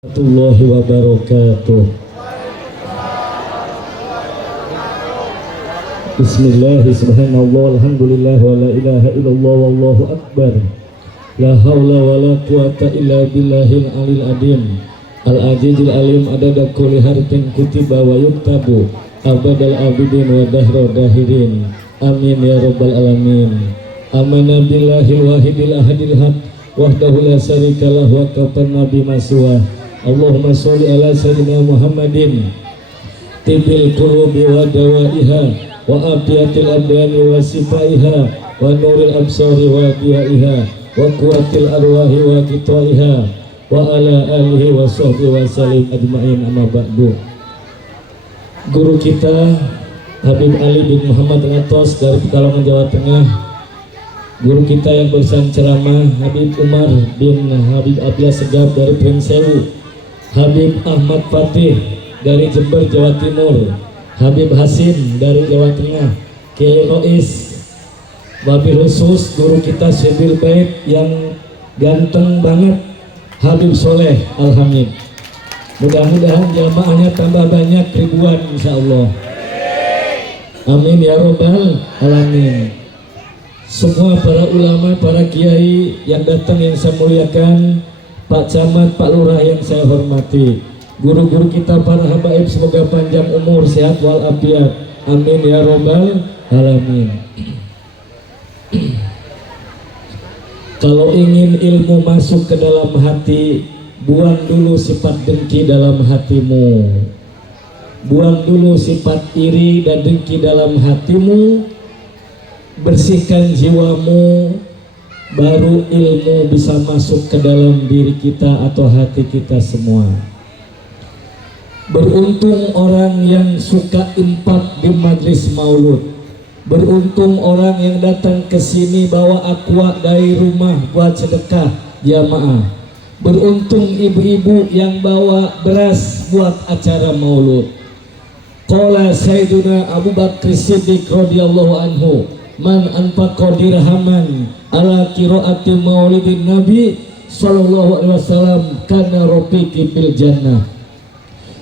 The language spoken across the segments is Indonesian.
Warahmatullahi wabarakatuh. Bismillahirrahmanirrahim. Alhamdulillah wa la ilaha illallah wallahu akbar. La haula wa la quwata illa billahil alil adim. Al-ajizil alim adada kulli harfin kutiba wa yuktabu abadal abidin wa dahra dahirin. Amin ya rabbal alamin. Amana billahil wahidil ahadil haq wahdahu la syarika lahu wa kafarna bima siwah. Allahumma sholli ala sayyidina Muhammadin tibil qulubi wa dawaiha wa afiyatil abdani wa sifaiha wa nuril absari wa diyaiha wa quwwatil arwahi wa qitaiha wa ala alihi wa sahbihi wa salim ajma'in, amma ba'du. Guru kita Habib Ali bin Muhammad Al-Atos dari Pekalongan, Jawa Tengah, guru kita yang bersama ceramah Habib Umar bin Habib Abdullah Segaf dari Pringsewu, Habib Ahmad Fatih dari Jember, Jawa Timur, Habib Hasim dari Jawa Tengah, Kiai Rois, wabil khusus guru kita Sybil Bait yang ganteng banget, Habib Soleh Al-Hamid. Mudah-mudahan jamaahnya tambah banyak, ribuan insya Allah. Amin ya robbal alamin. Semua para ulama, para kiai yang datang yang saya muliakan, Pak Camat, Pak Lurah yang saya hormati, guru-guru kita, para habaib, semoga panjang umur, sehat walafiat. Amin ya robbal alamin. Kalau ingin ilmu masuk ke dalam hati, buang dulu sifat dengki dalam hatimu. Buang dulu sifat iri dan dengki dalam hatimu. Bersihkan jiwamu, baru ilmu bisa masuk ke dalam diri kita atau hati kita semua. Beruntung orang yang suka impak di majlis maulud. Beruntung orang yang datang ke sini bawa aqua dari rumah buat sedekah jamaah. Beruntung ibu-ibu yang bawa beras buat acara maulud. Qala Sayyiduna Abu Bakr Siddiq radhiyallahu anhu, man anfaqa dirhaman ala qiraati maulidin Nabi sallallahu alaihi wasallam kana rafiqi fil jannah.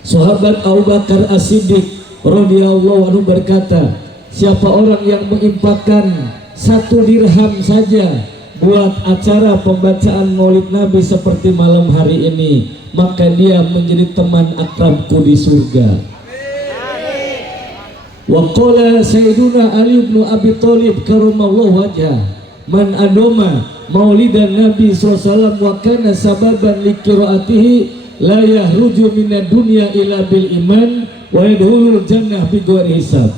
Sahabat Abu Bakar As-Siddiq radhiyallahu anhu berkata, siapa orang yang menginfakkan 1 dirham saja buat acara pembacaan maulid Nabi seperti malam hari ini, maka dia menjadi teman akrabku di surga. Wa qala Sayyiduna Ali bin Abi Thalib karamallahu wajhah, man adoma maulidan Nabi SAW wa kana sababan liqiraatihi la yahruju minad dunya ila bil iman wa yadkhulul jannah bi ghairi hisab.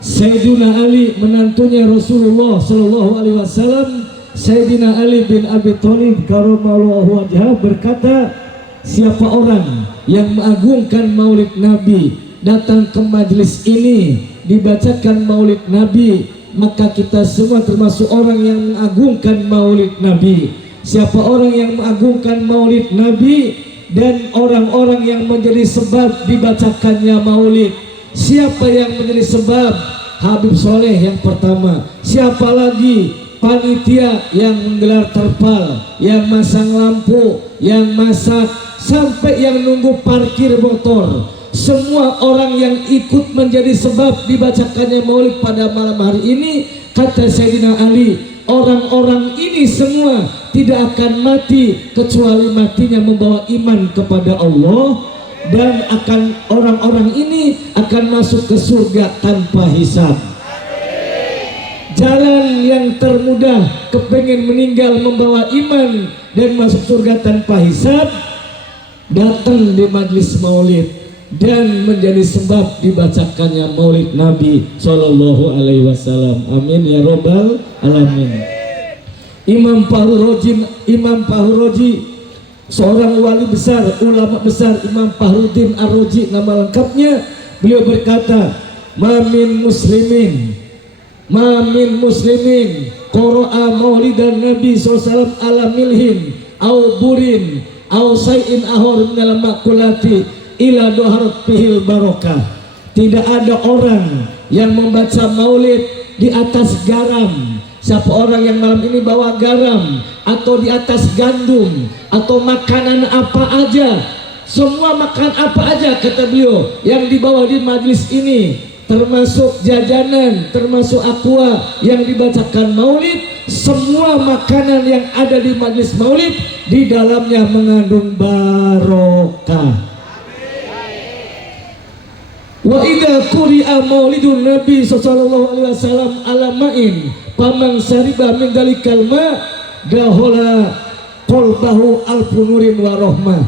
Sayyiduna Ali, menantunya Rasulullah sallallahu alaihi wasallam, Sayyidina Ali bin Abi Thalib karamallahu wajhah berkata, siapa orang yang mengagungkan maulid Nabi, datang ke majelis ini dibacakan maulid Nabi, maka kita semua termasuk orang yang mengagungkan maulid Nabi. Siapa orang yang mengagungkan maulid Nabi dan orang-orang yang menjadi sebab dibacakannya maulid, siapa yang menjadi sebab? Habib Soleh yang pertama. Siapa lagi? Panitia yang menggelar terpal, yang masang lampu, yang masak, sampai yang nunggu parkir motor. Semua orang yang ikut menjadi sebab dibacakannya maulid pada malam hari ini, kata Sayyidina Ali, orang-orang ini semua tidak akan mati kecuali matinya membawa iman kepada Allah, dan akan orang-orang ini akan masuk ke surga tanpa hisab. Jalan yang termudah kepengen meninggal membawa iman dan masuk surga tanpa hisab, datang di majlis maulid dan menjadi sebab dibacakannya maulid Nabi Sallallahu Alaihi Wasallam. Amin ya robbal alamin. Imam Fahruroji, seorang wali besar, ulama besar, Imam Fahruddin Ar-Roji nama lengkapnya, beliau berkata, mamin muslimin qara'a maulidan Nabi SAW ala milhin au burin au say'in ahor minal makulati ila doharat pihil barokah. Tidak ada orang yang membaca maulid di atas garam. Siapa orang yang malam ini bawa garam atau di atas gandum atau makanan apa aja semua makan apa aja kata beliau yang dibawa di majlis ini, termasuk jajanan, termasuk aqua yang dibacakan maulid, semua makanan yang ada di majlis maulid di dalamnya mengandung barokah. Wa idza quri'a maulidun nabi sallallahu alaihi wasallam ala ma'in paman syariba min dalikal ma dahola qalbahu alfunurin wa rahmah.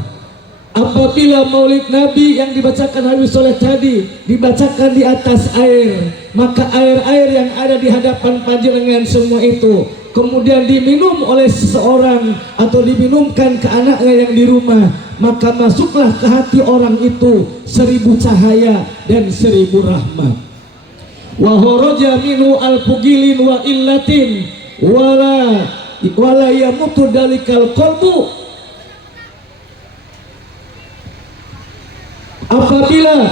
Apabila maulid Nabi yang dibacakan Habib Soleh tadi dibacakan di atas air, maka air-air yang ada di hadapan panjenengan semua itu kemudian diminum oleh seseorang atau diminumkan ke anaknya yang di rumah, maka masuklah ke hati orang itu 1000 cahaya dan 1000 rahmat. Wa kharaja minhu al-fugilin wa illatin wala yamutu dalikal qalbu. Apabila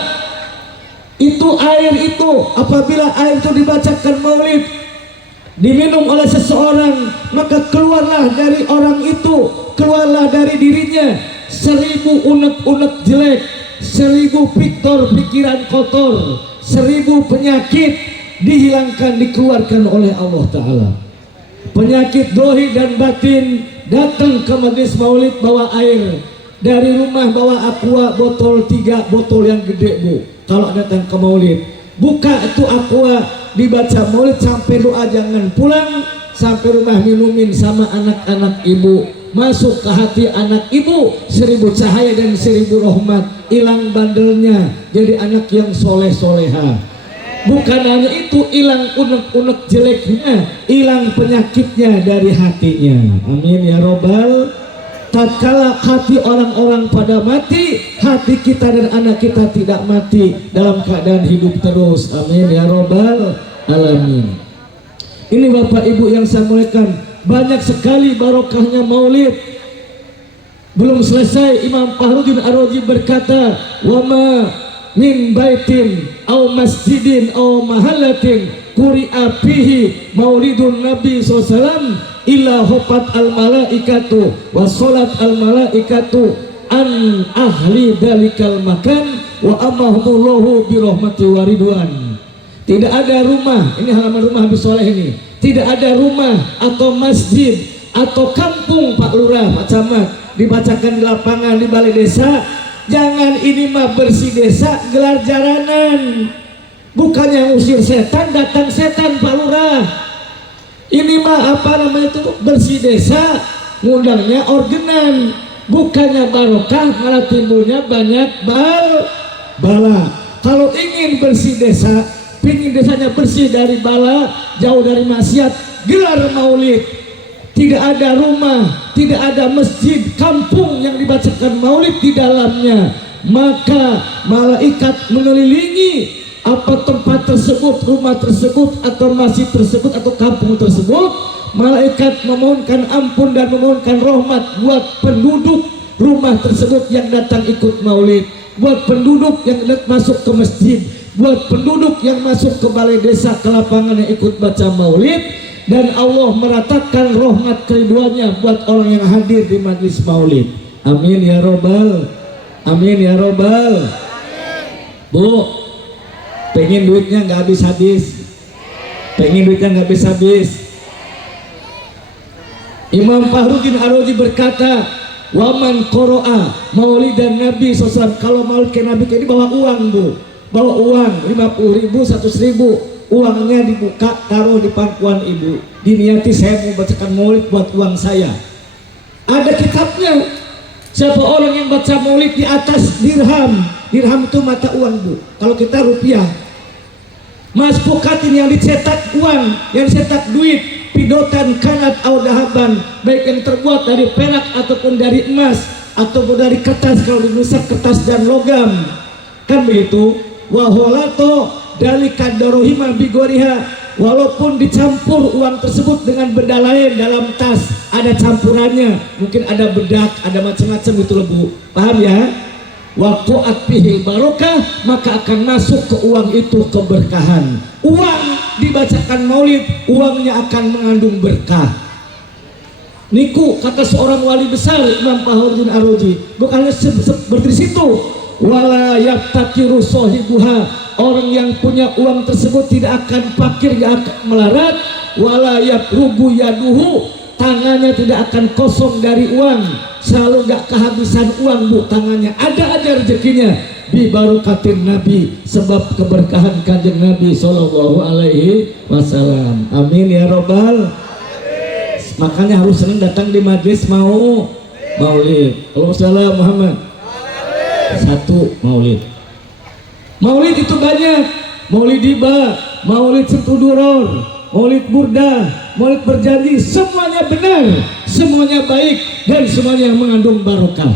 air itu dibacakan maulid diminum oleh seseorang, maka keluarlah dari orang itu, keluarlah dari dirinya 1000 unek-unek jelek, 1000 pikiran kotor, 1000 penyakit dihilangkan, dikeluarkan oleh Allah Ta'ala. Penyakit dohir dan batin datang ke majlis maulid bawa air, dari rumah bawa aqua botol 3 botol yang gede bu. Kalau datang ke maulid buka itu aqua, dibaca maulid sampai doa jangan pulang, sampai rumah minumin sama anak-anak ibu, masuk ke hati anak ibu 1000 cahaya dan 1000 rahmat, hilang bandelnya jadi anak yang soleh-soleha. Bukan hanya itu, hilang unek-unek jeleknya, hilang penyakitnya dari hatinya. Amin ya robbal. Tatkala hati orang-orang pada mati, hati kita dan anak kita tidak mati, dalam keadaan hidup terus. Amin ya robbal alamin. Ini Bapak Ibu yang saya muliakan, banyak sekali barokahnya maulid. Belum selesai, Imam Fahrudin Ar-Razi berkata, wa ma min baitin au masjidin au mahallatin quri'a fihi maulidun nabi SAW illa hufat al malaikatu wa salat al malaikatu an ahli dalikal makan wa amahumullahu birahmati wa ridwan. Tidak ada rumah, ini halaman rumah Habib Soleh ini, tidak ada rumah atau masjid atau kampung Pak Lurah, Pak Camat, dibacakan di lapangan, di balai desa. Jangan ini mah bersih desa, gelar jaranan. Bukannya usir setan, datang setan Pak Lurah. Ini mah apa namanya itu, bersih desa, ngundangnya orgenan. Bukannya barokah, malah timbulnya banyak bala. Kalau ingin bersih desa, ingin desanya bersih dari bala, jauh dari maksiat, gelar maulid. Tidak ada rumah, tidak ada masjid, kampung yang dibacakan maulid di dalamnya, maka malaikat mengelilingi apa tempat tersebut, rumah tersebut, atau masjid tersebut, atau kampung tersebut. Malaikat memohonkan ampun dan memohonkan rahmat buat penduduk rumah tersebut yang datang ikut maulid, buat penduduk yang masuk ke masjid, buat penduduk yang masuk ke balai desa, ke lapangan yang ikut baca maulid. Dan Allah meratakan rahmat keriduannya buat orang yang hadir di majlis maulid. Amin ya robbal, amin ya robbal. Bu, pengen duitnya nggak habis-habis, pengen duitnya nggak habis-habis. Imam Fahrudin Ar-Razi berkata, waman qoro'a maulidan Nabi SAW. Kalau maulid ke Nabi ini bawa uang bu, bawa uang 50.000, 100.000, uangnya dibuka, taruh di pangkuan ibu, diniati saya mau bacakan maulid buat uang saya. Ada kitabnya. Siapa orang yang baca maulid di atas dirham, dirham itu mata uang bu, kalau kita rupiah. Mas pukatin yang dicetak uang, yang dicetak duit, pidotan kanat au dahaban, baik yang terbuat dari perak ataupun dari emas ataupun dari kertas, kalau dirusak kertas dan logam, kan begitu. Waholato dalika darohima bigoriha, walaupun dicampur uang tersebut dengan benda lain dalam tas, ada campurannya, mungkin ada bedak, ada macam-macam itu loh bu, paham ya? Waqa'at fihi barokah, maka akan masuk ke uang itu keberkahan. Uang dibacakan maulid, uangnya akan mengandung berkah. Niku kata seorang wali besar Imam Fakhruddin Ar-Razi, bukannya seperti situ. Wala yaftakiru sahibuha, orang yang punya uang tersebut tidak akan fakir, tidak akan melarat. Wala yafrugu yaduhu, tangannya tidak akan kosong dari uang, selalu gak kehabisan uang bu, tangannya ada aja rezekinya. Bi barokatin Nabi, sebab keberkahan kanjeng Nabi Sallallahu Alaihi Wasallam. Amin ya robbal. Makanya harus sering datang di majlis maulid. Allahumma Muhammad. Satu maulid. Maulid itu banyak. Maulid Iba, Maulid Sentuduror, Maulid Burdah, Maulid Berjanji, semuanya benar, semuanya baik, dan semuanya mengandung barokah.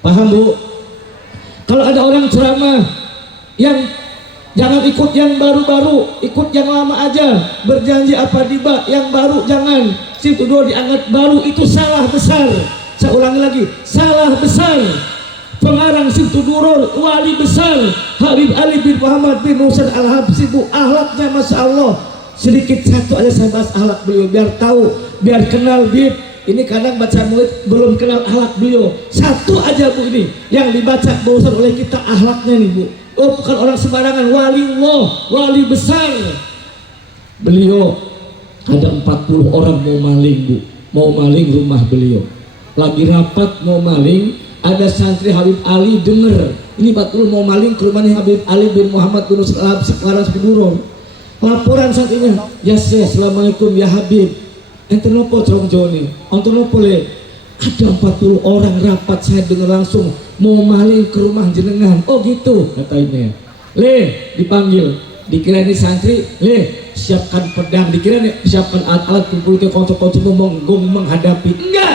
Paham bu? Kalau ada orang ceramah yang jangan ikut yang baru-baru, ikut yang lama aja, berjanji apa tiba, yang baru jangan, situ dua dianggap baru, itu salah besar. Saya ulangi lagi, salah besar. Pengarang Simtuduror, wali besar Habib Ali bin Muhammad bin Musa Al-Habsyi, akhlaknya Masya Allah. Sedikit satu aja saya bahas akhlak beliau, biar tahu, biar kenal Bib. Ini kadang baca murid belum kenal akhlak beliau. Satu aja bu ini yang dibaca bosan oleh kita, akhlaknya nih bu. Oh bukan orang sembarangan, wali Allah, wali besar. Beliau ada 40 orang mau maling bu, mau maling rumah beliau. Lagi rapat mau maling, ada santri Habib Ali denger, ini 40 mau maling ke rumahnya Habib Ali bin Muhammad bin Al-Habsyi Sekarang. Laporan santrinya, ya Syekh, Assalamualaikum ya Habib. Ente nopo corong joni, ente nopo le. Ada 40 orang rapat, saya dengar langsung mau maling ke rumah jenengan. Oh gitu katanya. Le dipanggil, dikira ini santri, le siapkan pedang, dikira nih siapkan alat-alat kumpul ke konco-konco menghadapi. Enggak,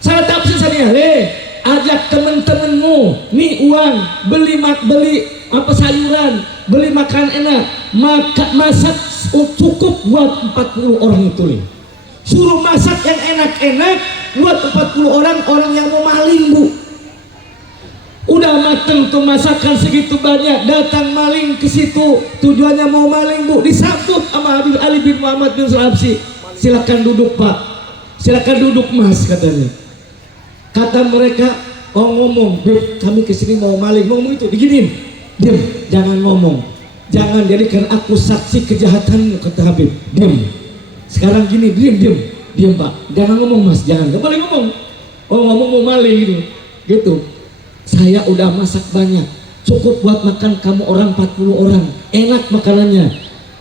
salah tafsir saya. Le ajak temen-temenmu, nih uang, beli apa sayuran, beli makan enak, masak cukup buat 40 orang itu le. Suruh masak yang enak-enak buat 40 orang yang mau maling bu. Udah mateng tuh masakan segitu banyak, datang maling ke situ, tujuannya mau maling bu, disambut sama Habib Ali bin Muhammad bin Al-Habsyi. Silakan duduk pak, silakan duduk mas katanya. Kata mereka, oh ngomong, Bib, kami kesini mau maling, ngomong itu, diginin, diam, jangan ngomong, jangan jadikan aku saksi kejahatanmu, kata Habib, diam. Sekarang gini, diam pak, jangan ngomong mas, jangan, gak boleh ngomong. Oh ngomong mau maling gitu. Saya udah masak banyak, cukup buat makan kamu orang 40 orang, enak makanannya.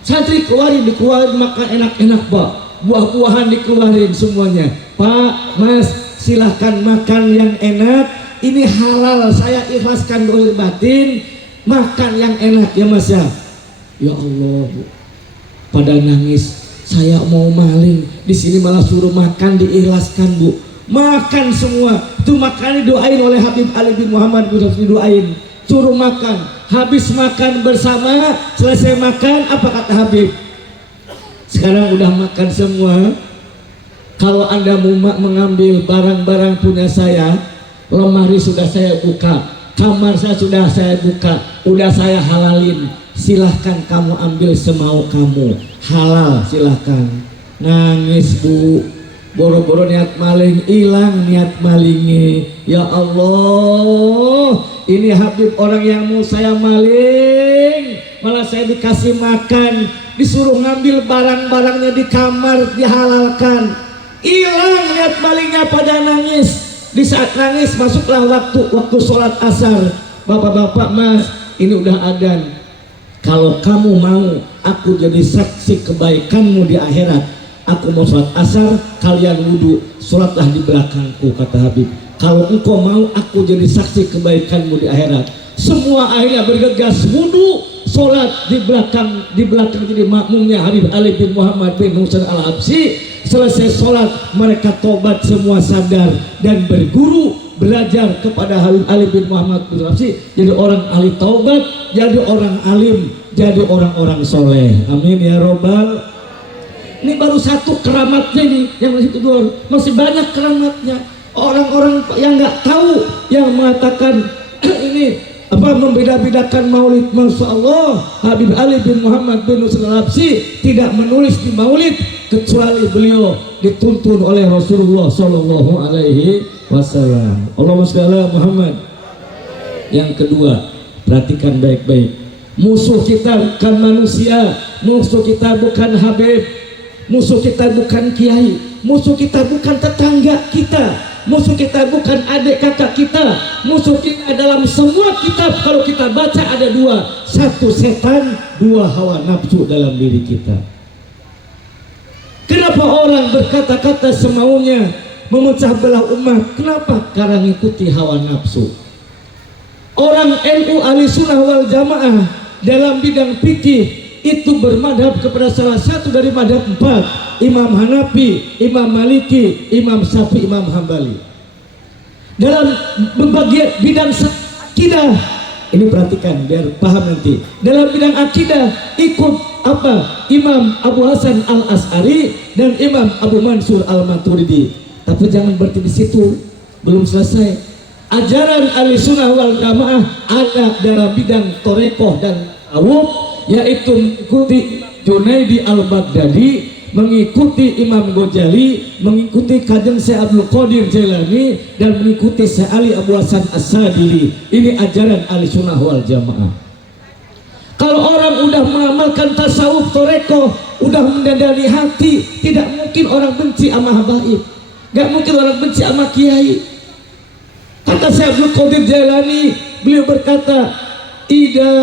Santri dikeluarin makan enak-enak pak, buah-buahan dikeluarin semuanya. Pak, mas, silahkan makan yang enak, ini halal, saya ikhlaskan dohir batin, makan yang enak ya mas ya. Ya Allah bu, pada nangis, saya mau maling, di sini malah suruh makan, diikhlaskan bu, makan semua, itu makan didoain oleh Habib Ali bin Muhammad bin Al-Habsyi, didoain, suruh makan, habis makan bersama, selesai makan, apa kata Habib? Sekarang udah makan semua, kalau anda mau mengambil barang-barang punya saya, lemari sudah saya buka, kamar saya sudah saya buka, udah saya halalin, silahkan kamu ambil semau kamu, halal silahkan. Nangis bu, boro-boro niat maling, hilang niat malingnya. Ya Allah, ini Habib orang yang mau saya maling, malah saya dikasih makan, disuruh ngambil barang-barangnya di kamar, dihalalkan, hilang niat malingnya. Pada nangis. Di saat nangis masuklah waktu sholat asar. Bapak-bapak mas, ini udah adzan, kalau kamu mau aku jadi saksi kebaikanmu di akhirat, aku mau sholat asar, kalian wudhu, sholatlah di belakangku, kata Habib. Kalau engkau mau aku jadi saksi kebaikanmu di akhirat. Semua akhirnya bergegas wudhu, sholat di belakang jadi makmumnya Habib Ali bin Muhammad bin Musa Al-Habsyi. Selesai sholat mereka tobat semua, sadar dan berguru, belajar kepada Habib Ali bin Muhammad bin Al-Habsyi, jadi orang ahli taubat, jadi orang alim, jadi orang-orang soleh. Amin ya robbal. Ini baru satu keramatnya nih yang masih tidur, masih banyak keramatnya. Orang-orang yang nggak tahu yang mengatakan ini apa membeda-bedakan maulid. Masya Allah, Habib Ali bin Muhammad bin Al-Habsyi tidak menulis di maulid kecuali beliau dituntun oleh Rasulullah Shallallahu Alaihi Wasallam. Allahumma shalli ala Muhammad. Yang kedua, perhatikan baik-baik. Musuh kita bukan manusia, musuh kita bukan Habib, musuh kita bukan kiai, musuh kita bukan tetangga kita, musuh kita bukan adik kakak kita. Musuh kita dalam semua kitab kalau kita baca ada dua, satu setan, dua hawa nafsu dalam diri kita. Kenapa orang berkata-kata semaunya, memecah belah umat? Kenapa? Karena mengikuti hawa nafsu. Orang NU Ahlussunnah wal Jamaah dalam bidang fikih itu bermadhab kepada salah satu dari madhab 4, Imam Hanafi, Imam Maliki, Imam Syafi'i, Imam Hambali. Dalam berbagai bidang akidah, ini perhatikan biar paham nanti. Dalam bidang akidah ikut apa? Imam Abu Hasan Al As'ari dan Imam Abu Mansur Al Maturidi. Tapi jangan berhenti di situ, belum selesai. Ajaran Ahlussunnah wal Jamaah ada dalam bidang torekoh dan tasawuf, yaitu mengikuti Junaidi Al-Baghdadi, mengikuti Imam Ghazali, mengikuti Kanjeng Syekh Abdul Qadir Jailani, dan mengikuti Syekh Ali Abu Hasan As-Sadili. Ini ajaran Ahlussunnah wal Jamaah. Kalau orang udah mengamalkan tasawuf torekoh, udah mendandani hati, tidak mungkin orang benci sama habaib, gak mungkin orang benci sama kiai. Kata Syekh Abdul Qadir Jailani, beliau berkata, "Ida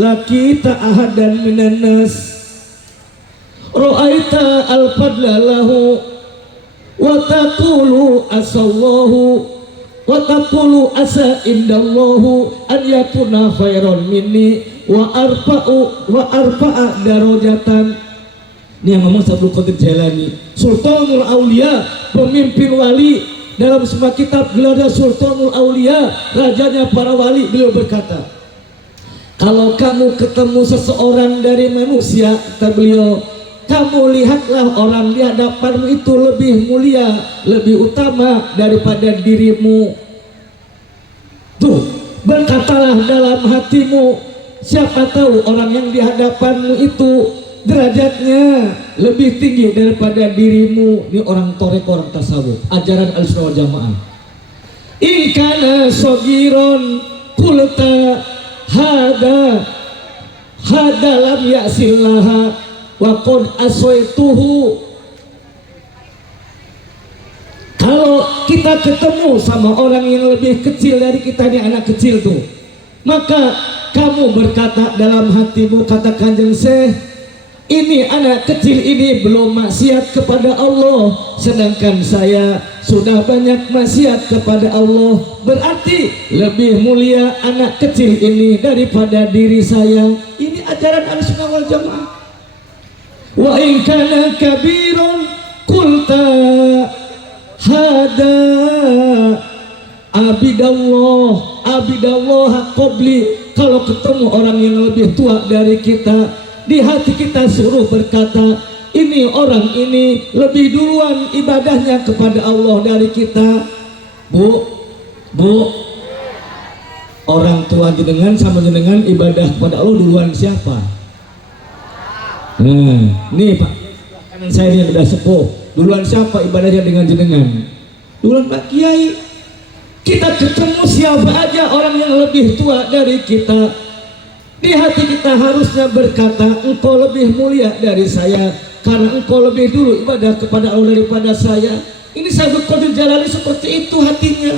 lakita ahadan minan nas ra'aita al-fadla lahu wa taqulu asallahu wa taqulu asa indallahu an yakuna khairan minni wa arfa'a darajatan." Ini yang ngomong Syekh Abdul Qadir Jailani, Sultanul Aulia, pemimpin wali. Dalam semua kitab beliau ada Sultanul Aulia, rajanya para wali. Beliau berkata, kalau kamu ketemu seseorang dari manusia, kata beliau, kamu lihatlah orang di hadapanmu itu lebih mulia, lebih utama daripada dirimu. Tuh, berkatalah dalam hatimu, siapa tahu orang yang di hadapanmu itu derajatnya lebih tinggi daripada dirimu. Ini orang torek, orang tasawuf, ajaran Ahlussunnah wal Jamaah. In kana sogiron kulta hada lam ya'sillaha wa qad aswaituhu. Kalau kita ketemu sama orang yang lebih kecil dari kita, ini anak kecil tuh, maka kamu berkata dalam hatimu, kata Kanjeng Syekh, ini anak kecil ini belum maksiat kepada Allah, sedangkan saya sudah banyak maksiat kepada Allah. Berarti lebih mulia anak kecil ini daripada diri saya. Ini ajaran Ahlussunnah wal Jamaah. Wa in kana kabirun qulta hada abidallah qabli. Kalau ketemu orang yang lebih tua dari kita, di hati kita suruh berkata, ini orang ini lebih duluan ibadahnya kepada Allah dari kita. Bu, orang tua jenengan sama jenengan ibadah kepada Allah duluan siapa? Nah, nih Pak, kanan saya ini yang udah sepuh, duluan siapa ibadahnya dengan jenengan? Duluan Pak Kiai. Kita ketemu siapa aja orang yang lebih tua dari kita, di hati kita harusnya berkata, engkau lebih mulia dari saya karena engkau lebih dulu ibadah kepada Allah daripada saya. Ini Syekh Abdul Qadir Jailani seperti itu hatinya.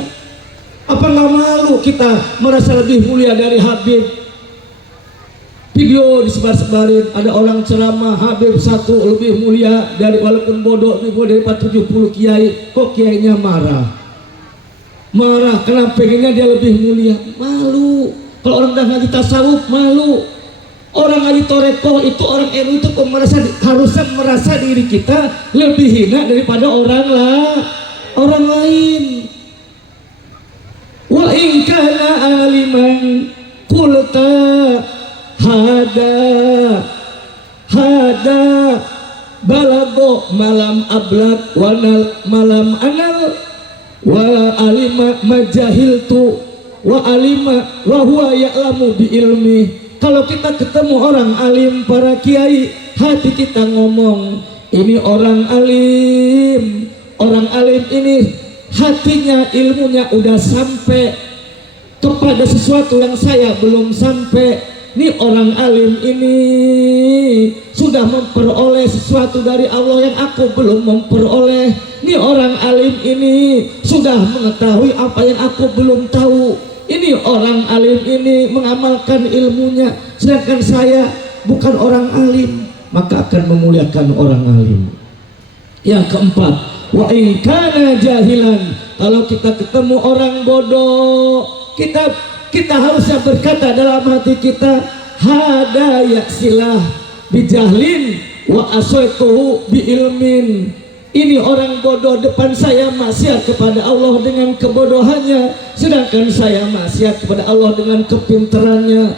Apa nggak malu kita merasa lebih mulia dari Habib? Video disebar-sebarin, ada orang ceramah Habib satu lebih mulia dari, walaupun bodoh, lebih mulia dari 70 kiai. Kok kiainya marah? Karena pengennya dia lebih mulia. Malu. Kalau orang udah ngaji tasawuf malu. Orang ngaji torekoh itu, orang NU itu harusnya merasa diri kita lebih hina daripada orang lain. Wa in kana aliman qulta hada balago malam ablak wanal malam anal wa alima majahiltu wa alima wa huwa ya'lamu bi ilmi. Kalau kita ketemu orang alim, para kiai, hati kita ngomong, Ini orang alim. Orang alim ini hatinya, ilmunya udah sampai kepada sesuatu yang saya belum sampai. Ini orang alim ini sudah memperoleh sesuatu dari Allah yang aku belum memperoleh. Ini orang alim ini sudah mengetahui apa yang aku belum tahu. Ini orang alim ini mengamalkan ilmunya, sedangkan saya bukan orang alim, maka akan memuliakan orang alim. Yang keempat, wa in kana jahilan, kalau kita ketemu orang bodoh, kita harusnya berkata dalam hati kita, hada yaksilah bijahlin wa asaituhu bi ilmin. Ini orang bodoh depan saya maksiat kepada Allah dengan kebodohannya, sedangkan saya maksiat kepada Allah dengan kepintarannya.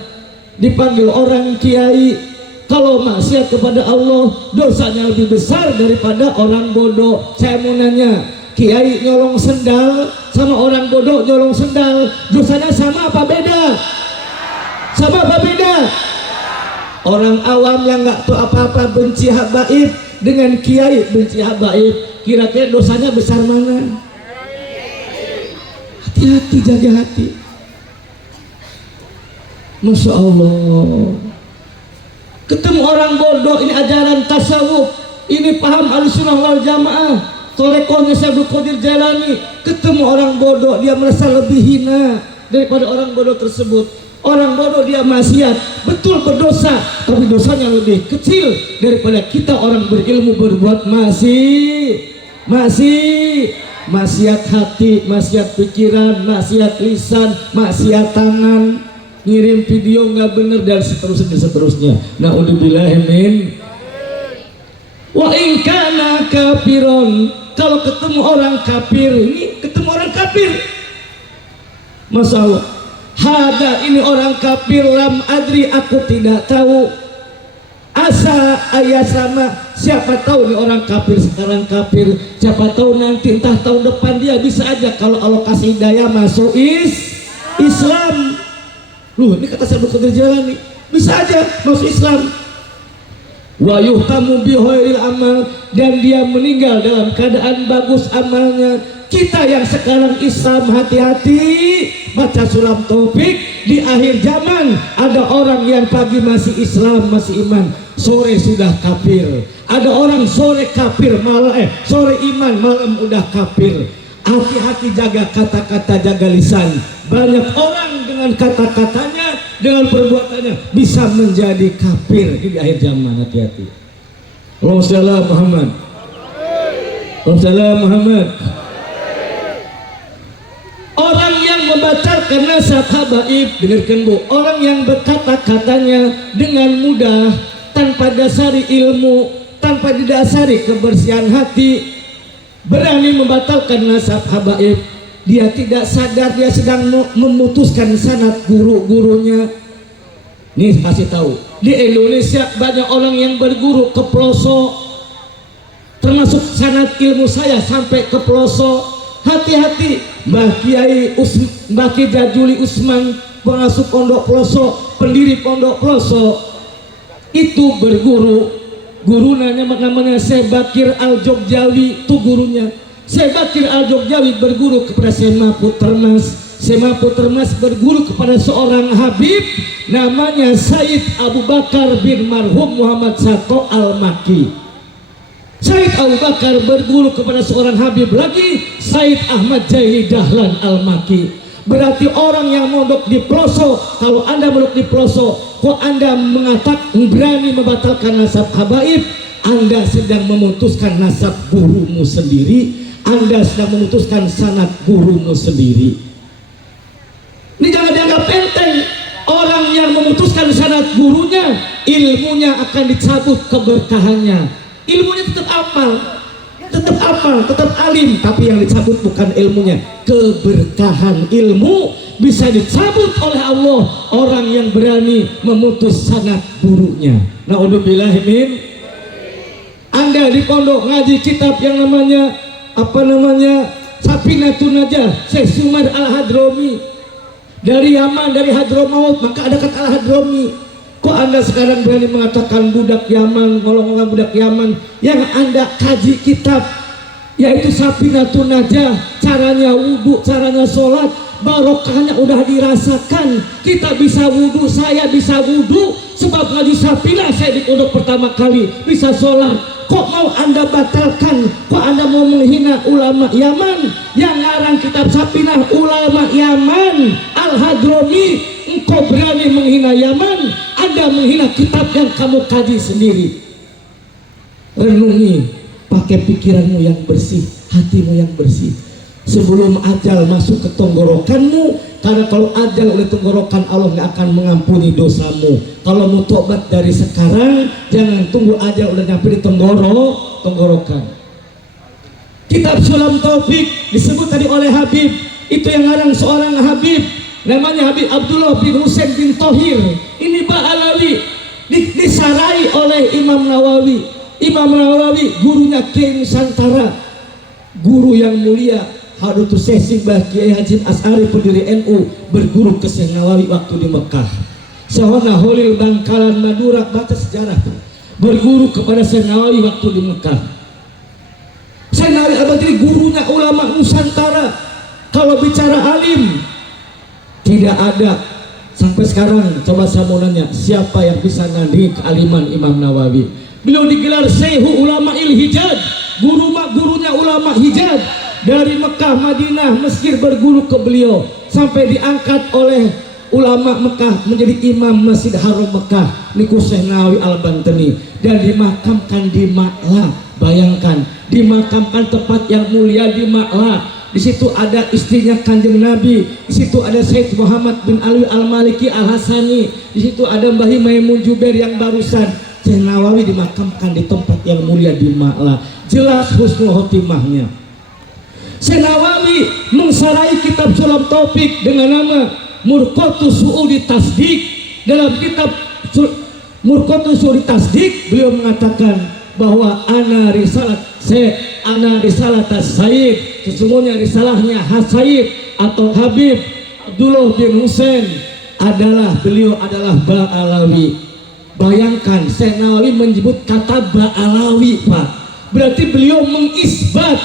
Dipanggil orang kiai, kalau maksiat kepada Allah dosanya lebih besar daripada orang bodoh. Saya mau nanya, kiai nyolong sendal sama orang bodoh nyolong sendal, dosanya sama apa beda? Sama apa beda? Orang awam yang nggak tahu apa-apa benci habaib dengan kiai benci habaib, kira-kira dosanya besar mana? Hati-hati, jaga hati. Masya Allah. Ketemu orang bodoh, ini ajaran tasawuf, ini paham Ahlussunnah wal Jamaah, torekohnya Syekh Abdul Qadir Jailani. Ketemu orang bodoh, dia merasa lebih hina daripada orang bodoh tersebut. Orang bodoh dia maksiat, betul berdosa, tapi dosanya lebih kecil daripada kita orang berilmu berbuat maksiat hati, maksiat pikiran, maksiat lisan, maksiat tangan, ngirim video nggak bener dan seterusnya. Naudzubillahi min. Wa in kana kafiron, kalau ketemu orang kafir, ini ketemu orang kafir, masalah hada ini orang kafir, lam adri aku tidak tahu, asa ayat sama, siapa tahu nih orang kafir sekarang kafir, siapa tahu nanti entah tahun depan dia bisa aja kalau Allah kasih hidayah masuk Islam. Loh, ini kata Syekh Abdul Qadir Jailani, bisa aja masuk Islam. Wa yuhtamu bi khairil amal, dan dia meninggal dalam keadaan bagus amalnya. Kita yang sekarang Islam hati-hati, baca sulam taufik. Di akhir zaman ada orang yang pagi masih Islam, masih iman, sore sudah kafir. Ada orang sore kafir, sore iman, malam udah kafir. Hati-hati, jaga kata-kata, jaga lisan. Banyak orang dengan kata-katanya, dengan perbuatannya bisa menjadi kafir di akhir zaman. Hati-hati. Allahumma shalli ala Muhammad. Allahumma shalli ala Muhammad. Orang yang membacakan nasab habaib, dengarkan Bu, orang yang berkata-katanya dengan mudah, tanpa dasari ilmu, tanpa didasari kebersihan hati, berani membatalkan nasab habaib, dia tidak sadar dia sedang memutuskan sanad guru-gurunya. Nih kasih tahu, di Indonesia banyak orang yang berguru ke pelosok, termasuk sanad ilmu saya sampai ke pelosok. Hati-hati, Mbah Kiai Mbah Kiai Jajuli Usman, pengasuh pondok pelosok, pendiri pondok pelosok, itu berguru. Guru namanya Syekh Bakir Al-Jogjawi, itu gurunya. Syekh Bakir Al-Jogjawi berguru kepada Syekh Mahfud Termas. Syekh Mahfud Termas berguru kepada seorang habib namanya Said Abu Bakar bin marhum Muhammad Sato Al-Maki. Said Abu Bakar berguru kepada seorang habib lagi, Said Ahmad Jaili Dahlan Al-Maki. Berarti orang yang mondok di pelosok, kalau Anda mondok di pelosok, kok Anda mengatakan berani membatalkan nasab habaib, Anda sedang memutuskan nasab gurumu sendiri, Anda sedang memutuskan sanad gurumu sendiri. Ini jangan dianggap enteng. Orang yang memutuskan sanad gurunya, ilmunya akan dicabut keberkahannya. Ilmunya tetap apal, tetap alim, tapi yang dicabut bukan ilmunya, keberkahan ilmu bisa dicabut oleh Allah orang yang berani memutus sanad gurunya. Naudzubillahi min. Anda di pondok ngaji kitab yang namanya Safinatun Najah, Syekh Sumar Al-Hadrami dari Yaman, dari Hadramaut, maka ada kata Al-Hadrami. Kok Anda sekarang berani mengatakan budak Yaman, ngolong-ngolong budak Yaman? Yang Anda kaji kitab, yaitu Safinatun Najah, caranya wudhu, caranya sholat, barokahnya udah dirasakan. Kita bisa wudhu, saya bisa wudhu sebab ngaji Safinah saya di pondok pertama kali bisa sholat. Kok mau Anda batalkan? Kok Anda mau menghina ulama Yaman? Yang ngarang kitab Safinah ulama Yaman, Al-Hadrami. Engkau berani menghina Yaman, Anda menghina kitab yang kamu kaji sendiri. Renungi, pakai pikiranmu yang bersih, hatimu yang bersih sebelum ajal masuk ke tenggorokanmu. Karena kalau ajal oleh tenggorokan, Allah nggak akan mengampuni dosamu. Kalau mau tobat dari sekarang, jangan tunggu ajal udah nyampe di tenggorokan. Kitab Sulam Taufik disebut tadi oleh Habib, itu yang ngarang seorang Habib, namanya Habib Abdullah bin Husain bin Thohir. Ini Ba'alawi disarai oleh Imam Nawawi. Imam Nawawi gurunya Kiai Nusantara, guru yang mulia Hadratus Syekh Kiai Haji As'ari pendiri NU, berguru ke Syekh Nawawi waktu di Mekah. Sahana Holil Bangkalan Madura, baca sejarah, berguru kepada Syekh Nawawi waktu di Mekah. Syekh Nawawi Al-Badri gurunya ulama Nusantara. Kalau bicara alim tidak ada sampai sekarang. Coba saya mau nanya, siapa yang bisa nandingi kealiman Imam Nawawi? Beliau digelar Syekhu Ulama Il-Hijaz, gurunya ulama Hijaz. Dari Mekah, Madinah, Mesir berguru ke beliau sampai diangkat oleh ulama Mekah menjadi imam Masjid Haram Mekah, niku Syekh Nawawi Al-Bantani, dan dimakamkan di Ma'la. Bayangkan, dimakamkan tempat yang mulia di Ma'la. Di situ ada istrinya Kanjeng Nabi, di situ ada Sayyid Muhammad bin Ali Al-Maliki Al-Hasani, di situ ada Mbah Maimun Jubair yang barusan. Syekh Nawawi dimakamkan di tempat yang mulia di Ma'la. Jelas husnul khotimahnya. Syekh Nawawi mengsarai kitab Sulam Taufik dengan nama Murqatus Su'udi Tasdik. Dalam kitab Murqatus Su'udi Tasdik beliau mengatakan bahwa ana risalat Sayyid, sesungguhnya risalahnya Sayyid atau Habib Abdullah bin Husain beliau adalah Ba'alawi. Bayangkan Syekh Nawawi menyebut kata Ba'alawi, Pak. Berarti beliau mengisbat,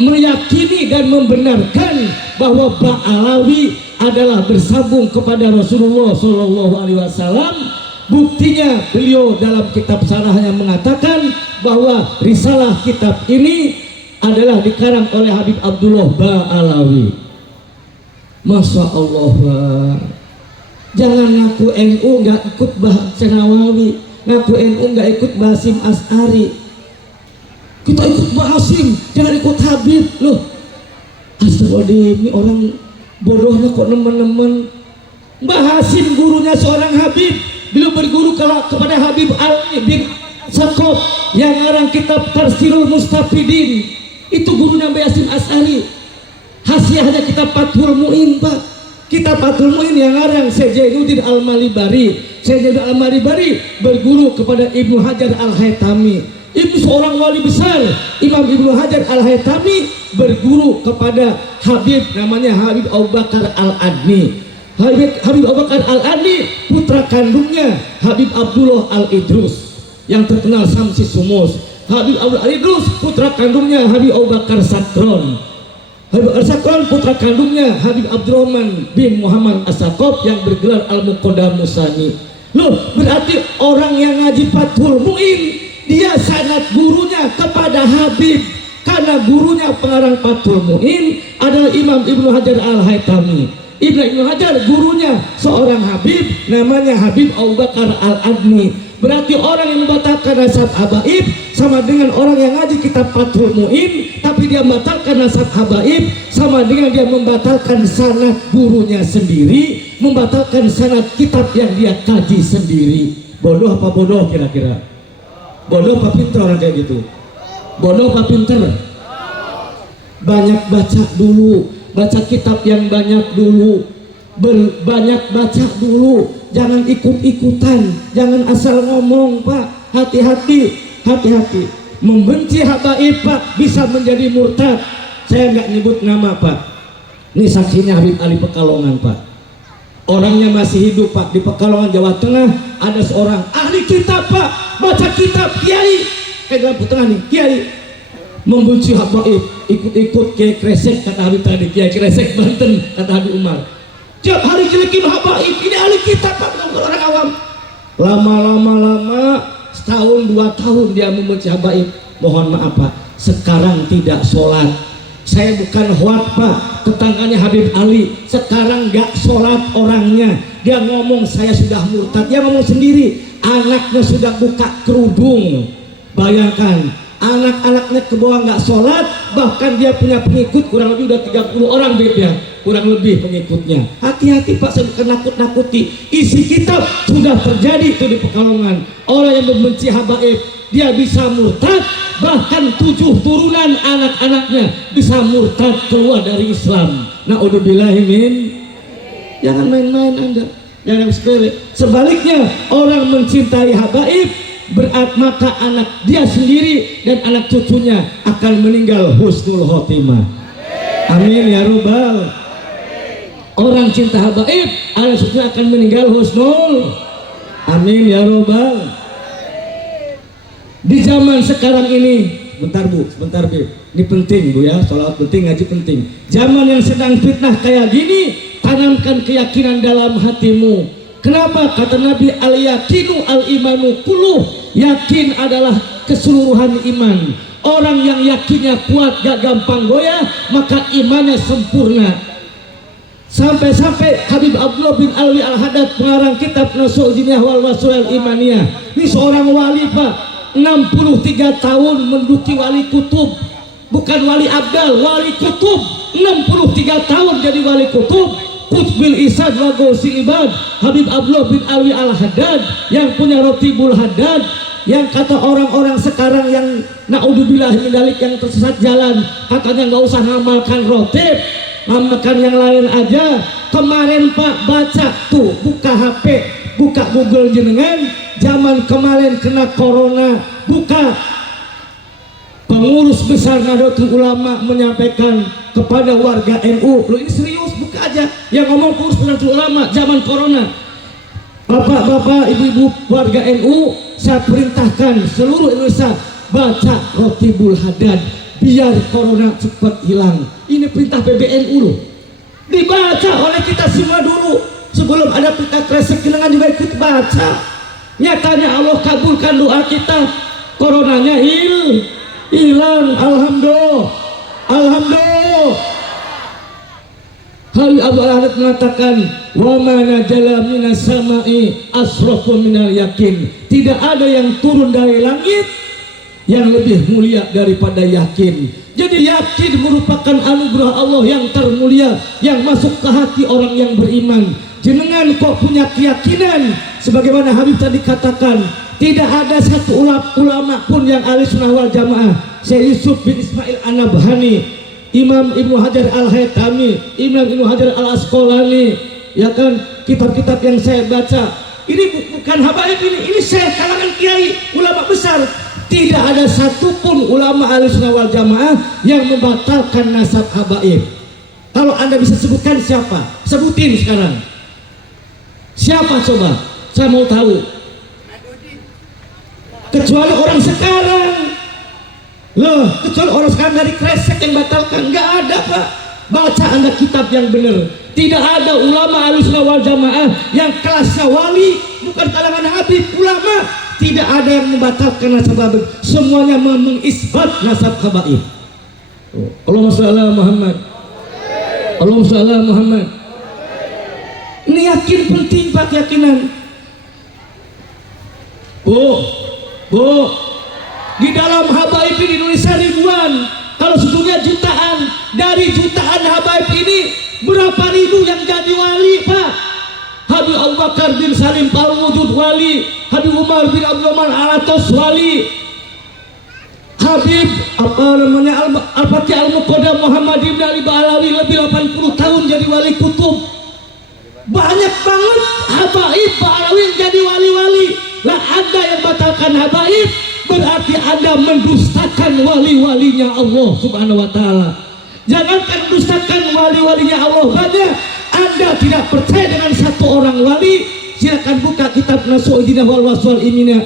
meyakini dan membenarkan bahwa Ba'alawi adalah bersambung kepada Rasulullah SAW. Buktinya beliau dalam kitab sarahnya mengatakan bahwa risalah kitab ini adalah dikarang oleh Habib Abdullah Ba'alawi. Masya Allah, jangan ngaku NU nggak ikut Syekh Nawawi, ngaku NU nggak ikut Basim As'ari. Kita ikut Basim, jangan ikut Habib. Loh, astagfirullahaladzim, ini orang bodohnya kok nemen-nemen. Mbah Hasim gurunya seorang Habib, beliau berguru kepada Habib Ali bin Sakob yang ngarang kitab Tarsirul Mustafidin. Itu gurunya Mbah Hasim As'ari. Hasiahnya kitab Fathul Mu'in, Pak. Kitab Fathul Mu'in yang ngarang Syekh Jainuddin Al-Malibari. Syekh Jainuddin Al-Malibari berguru kepada Ibnu Hajar Al-Haytami. Ibu seorang wali besar, Imam Ibnu Hajar Al-Haytami, berguru kepada Habib namanya Habib Abu Bakar Al-Adni. Habib Abu Bakar Al-Adni putra kandungnya Habib Abdullah Al-Idrus yang terkenal Samsi Sumus. Habib Abdullah Al-Idrus putra kandungnya Habib Abu Bakar Sakron. Habib Al-Sakron putra kandungnya Habib Abdurrahman bin Muhammad As-Sakob yang bergelar Al-Muqaddam Musani. Loh, berarti orang yang ngaji Fathul Mu'in dia sangat gurunya kepada Habib, karena gurunya pengarang Fathul Mu'in adalah Imam Ibnu Hajar Al-Haytami. Ibnu Hajar gurunya seorang Habib namanya Habib Abu Bakar Al-Adni. Berarti orang yang membatalkan nasab habaib sama dengan orang yang ngaji kitab Fathul Mu'in tapi dia membatalkan nasab habaib, sama dengan dia membatalkan sanad gurunya sendiri, membatalkan sanad kitab yang dia kaji sendiri. Bodoh apa bodoh kira-kira? Bodoh apa pinter orang kayak gitu? Bodoh apa pinter? Banyak baca dulu, baca kitab yang banyak dulu, banyak baca dulu, jangan ikut-ikutan, jangan asal ngomong, Pak. Hati-hati, hati-hati. Membenci habaib, Pak, bisa menjadi murtad. Saya nggak nyebut nama, Pak. Ini saksinya Habib Ali Pekalongan, Pak. Orangnya masih hidup Pak, di Pekalongan Jawa Tengah ada seorang ahli kitab Pak, baca kitab kiai, dalam tengah nih kiai membenci habaib, ikut-ikut kiai kresek kata Habib tadi, kiai kresek Banten kata Habib Umar, tiap hari jelekin habaib, ini ahli kitab Pak, bukan orang awam. Lama setahun 2 tahun dia membenci habaib. Mohon maaf Pak, sekarang tidak sholat. Saya bukan hoak Pak, tetangganya Habib Ali sekarang gak sholat orangnya. Dia ngomong saya sudah murtad, dia ngomong sendiri. Anaknya sudah buka kerudung. Bayangkan, anak-anaknya ke bawah gak sholat, bahkan dia punya pengikut kurang lebih udah 30 orang beda, kurang lebih pengikutnya. Hati-hati Pak, saya bukan nakut-nakuti. Isi kitab sudah terjadi itu di Pekalongan. Orang yang membenci habaib, dia bisa murtad, bahkan 7 turunan anak-anaknya bisa murtad keluar dari Islam. Na'udzubillahimin. Jangan main-main Anda, jangan sepele. Sebaliknya, orang mencintai habaib berat maka anak dia sendiri dan anak cucunya akan meninggal husnul khotimah. Amin ya robbal. Orang cinta habaib, anak cucunya akan meninggal husnul. Amin ya robbal. Di zaman sekarang ini, bentar Bu, sebentar Bu, ini penting Bu ya, sholat penting, ngaji penting. Zaman yang sedang fitnah kayak gini, tanamkan keyakinan dalam hatimu. Kenapa? Kata Nabi, al-yakinu al-imanu kuluh, yakin adalah keseluruhan iman. Orang yang yakinnya kuat, gak gampang goyah, maka imannya sempurna. Sampai-sampai Habib Abdullah bin Alwi Al-Haddad, pengarang kitab Nusul Jiniyah wal Wasul Imaniyah, ini seorang wali Pak, 63 tahun menduduki wali kutub, bukan wali abdal, wali kutub. 63 tahun jadi wali kutub, Qutbil Isad wa Gausil Ibad, Habib Abdullah bin Alwi Al-Haddad yang punya Rotibul Haddad, yang kata orang-orang sekarang yang naudzubillah min dzalik, yang tersesat jalan, katanya nggak usah ngamalkan rotib, ngamalkan yang lain aja. Kemarin Pak baca tuh, buka HP, buka Google jenengan, zaman kemarin kena corona, buka pengurus besar Nahdlatul Ulama menyampaikan kepada warga NU, loh ini serius, buka aja yang ngomong pengurus Nahdlatul Ulama zaman corona. Bapak-bapak, ibu-ibu warga NU, saya perintahkan seluruh Indonesia baca Rotibul Haddad biar corona cepat hilang. Ini perintah PBNU loh, dibaca oleh kita semua dulu sebelum ada perintah kresek, jenengan juga ikut baca. Nyatanya Allah kabulkan doa kita, coronanya hilang, alhamdulillah, alhamdulillah. Habib Abu Ahmad mengatakan, wa ma najala minas sama'i asrafu minal yakin. Tidak ada yang turun dari langit yang lebih mulia daripada yakin. Jadi yakin merupakan anugerah Allah yang termulia yang masuk ke hati orang yang beriman. Jenengan kok punya keyakinan sebagaimana Habib tadi katakan, tidak ada satu ulama pun yang ahli sunnah wal jamaah. Syekh Yusuf bin Ismail An-Nabhani, Imam Ibnu Hajar Al-Haytami, Imam Ibnu Hajar Al-Asqalani, ya kan, kitab-kitab yang saya baca ini bukan habaib, ini saya kalangan kiai ulama besar. Tidak ada satupun ulama ahli sunnah wal jamaah yang membatalkan nasab habaib. Kalau Anda bisa sebutkan siapa? Sebutin sekarang. Siapa coba? Saya mau tahu. Kecuali orang sekarang. Loh, kecuali orang sekarang dari kresek yang batalkan. Nggak ada Pak. Baca Anda kitab yang benar. Tidak ada ulama ahli sunnah wal jamaah yang kelasnya wali, bukan kalangan habib, ulama. Tidak ada yang membatalkan nasab habaib. Semuanya mengisbat nasab habaib. Allahumma shalli ala Muhammad. Allahumma shalli ala Muhammad. Ini yakin penting Pak, keyakinan. Bu, di dalam habaib di Indonesia ribuan, kalau sedunia jutaan. Dari jutaan habaib ini berapa ribu yang jadi wali Pak? Habib Abu Bakar bin Salim Al-Wujud wali, Habib Umar bin Abdul Rahman Al-Atas wali, Habib Al-Fatih Al-Muqaddam Muhammad bin Ali Ba'alawi lebih 80 tahun jadi wali kutub. Banyak banget habaib Ba'alawi yang jadi wali-wali. Lah Anda yang batalkan habaib, berarti Anda mendustakan wali-walinya Allah Subhanahu wa ta'ala. Jangankan mendustakan wali-walinya Allah banyak, Anda tidak percaya dengan satu silakan buka kitab Nasu'idina wal Waswal Imina.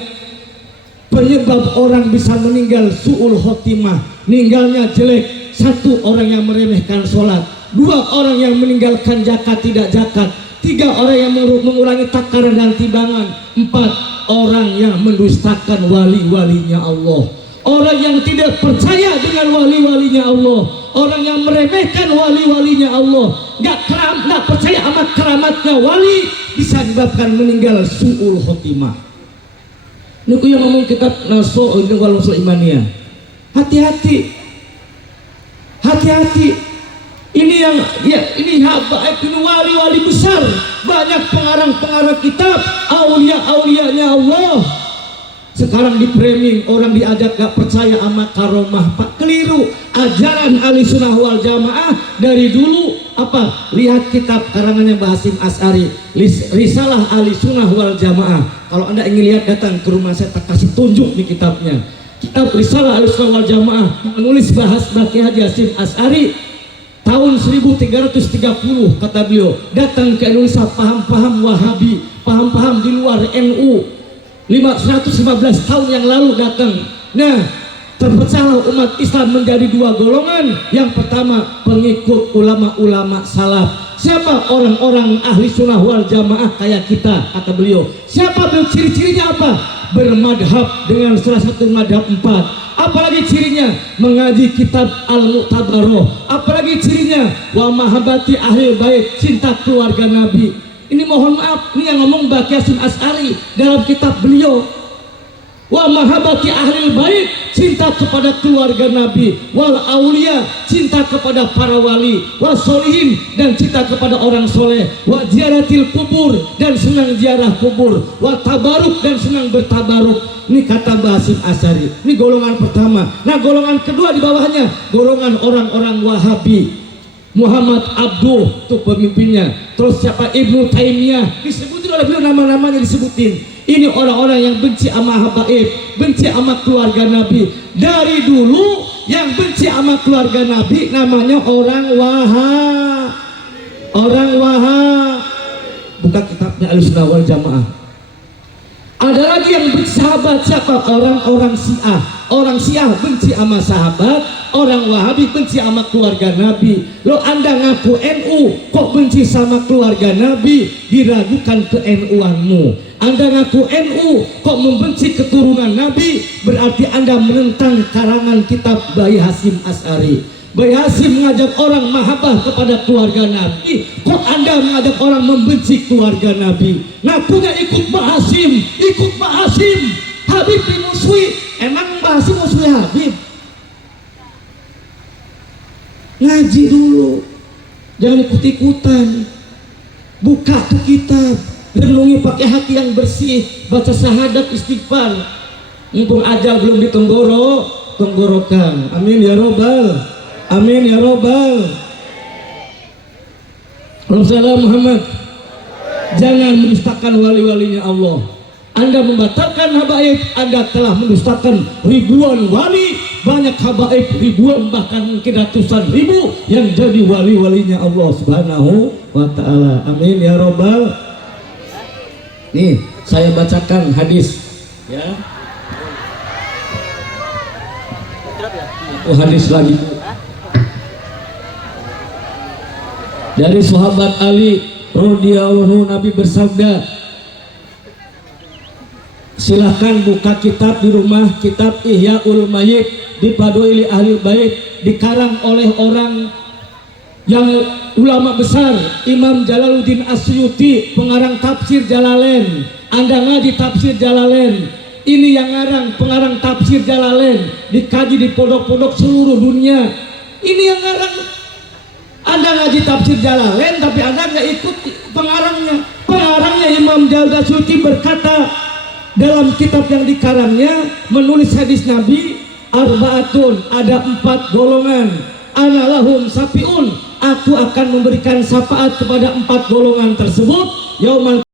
Penyebab orang bisa meninggal su'ul khotimah, meninggalnya jelek. Satu, orang yang meremehkan sholat. Dua, orang yang meninggalkan zakat tidak zakat. Tiga, orang yang mengurangi takaran dan timbangan. Empat, orang yang mendustakan wali-walinya Allah. Orang yang tidak percaya dengan wali-walinya Allah. Orang yang meremehkan wali-walinya Allah, nggak percaya sama keramatnya wali, bisa menyebabkan meninggal su'ul khotimah. Niku yang ngomong kitab Nasu'idina wal Waswal Imaniyah. Hati-hati, hati-hati. Ini yang ini habaib, ini wali-wali besar, banyak pengarang-pengarang kitab, aulia-aulianya Allah. Sekarang di framing, orang diajak gak percaya sama karomah. Pak, keliru. Ajaran Ahlussunnah wal Jamaah dari dulu apa? Lihat kitab karangannya Mbah Hasyim Asy'ari, Risalah Ahlussunnah wal Jamaah. Kalau Anda ingin lihat, datang ke rumah saya, tak kasih tunjuk di kitabnya. Kitab Risalah Ahlussunnah wal Jamaah menulis bahas Kiai Haji Hasyim Asy'ari tahun 1330, kata beliau, datang ke Indonesia paham-paham Wahabi, paham-paham di luar NU. 115 tahun yang lalu datang. Nah, terpecahlah umat Islam menjadi dua golongan. Yang pertama, pengikut ulama-ulama salaf. Siapa? Orang-orang ahli sunnah wal jamaah kayak kita, kata beliau. Siapa beliau? Ciri-cirinya apa? Bermadhab dengan salah satu madhab 4. Apalagi cirinya? Mengaji kitab Al-Mu'tabaroh. Apalagi cirinya? Wa mahabbati ahli bait, cinta keluarga Nabi. Ini mohon maaf, ini yang ngomong Mbah Hasyim Asy'ari dalam kitab beliau. Wa mahabbati ahlil bait, cinta kepada keluarga Nabi. Wal aulia, cinta kepada para wali. Wal solihin, dan cinta kepada orang soleh. Wa ziaratil kubur, dan senang ziarah kubur. Wa tabaruk, dan senang bertabaruk. Ini kata Mbah Hasyim Asy'ari. Ini golongan pertama. Nah, golongan kedua di bawahnya, golongan orang-orang Wahabi. Muhammad Abduh itu pemimpinnya. Terus siapa? Ibnu Taimiyah, disebutin oleh beliau, nama-namanya disebutin. Ini orang-orang yang benci sama habaib, benci sama keluarga Nabi. Dari dulu yang benci sama keluarga Nabi namanya orang Wahab. Orang Wahab. Buka kitabnya Ahlussunnah wal Jamaah. Ada lagi yang benci sahabat, siapa? Orang-orang Syiah. Orang Syiah benci sama sahabat, orang Wahabi benci sama keluarga Nabi. Lo Anda ngaku NU, kok benci sama keluarga Nabi? Diragukan ke NU-anmu. Anda ngaku NU, kok membenci keturunan Nabi? Berarti Anda menentang karangan kitab Kiai Hasyim Asy'ari. Kiai Hasyim mengajak orang mahabbah kepada keluarga Nabi, kok Anda mengajak orang membenci keluarga Nabi? Ngakunya ikut Mbah Hasyim, ikut Mbah Hasyim. Habib dimusuhi, emang Mbah Hasyim musuhi Habib? Ngaji dulu, jangan ikut-ikutan. Buka tuh kitab, renungi pakai hati yang bersih, baca syahadat, istighfar. Mumpung aja belum tenggorokan. Amin ya robbal, amin ya robbal. Rasulullah Muhammad. Jangan mendustakan wali-walinya Allah. Anda membatalkan habaib, Anda telah mendustakan ribuan wali. Banyak habaib ribuan, bahkan mungkin ratusan ribu yang jadi wali-walinya Allah Subhanahu wa ta'ala. Amin ya robbal. Nih, saya bacakan hadis ya. Hadis lagi dari sahabat Ali radhiyallahu, Nabi bersabda, silahkan buka kitab di rumah, kitab Ihyaul Mayyit di Fadaili Ahli Bait, dikarang oleh orang yang ulama besar, Imam Jalaluddin Asyuti, pengarang tafsir Jalalain. Anda ngaji tafsir Jalalain, ini yang ngarang, pengarang tafsir Jalalain, dikaji di pondok-pondok seluruh dunia. Ini yang ngarang. Anda ngaji tafsir Jalalain tapi Anda nggak ikut pengarangnya. Pengarangnya Imam Jalaluddin Asyuti berkata dalam kitab yang dikarangnya, menulis hadis Nabi, Arbaatun, ada 4 golongan, ana lahum sapiun, aku akan memberikan syafaat kepada 4 golongan tersebut, yaumal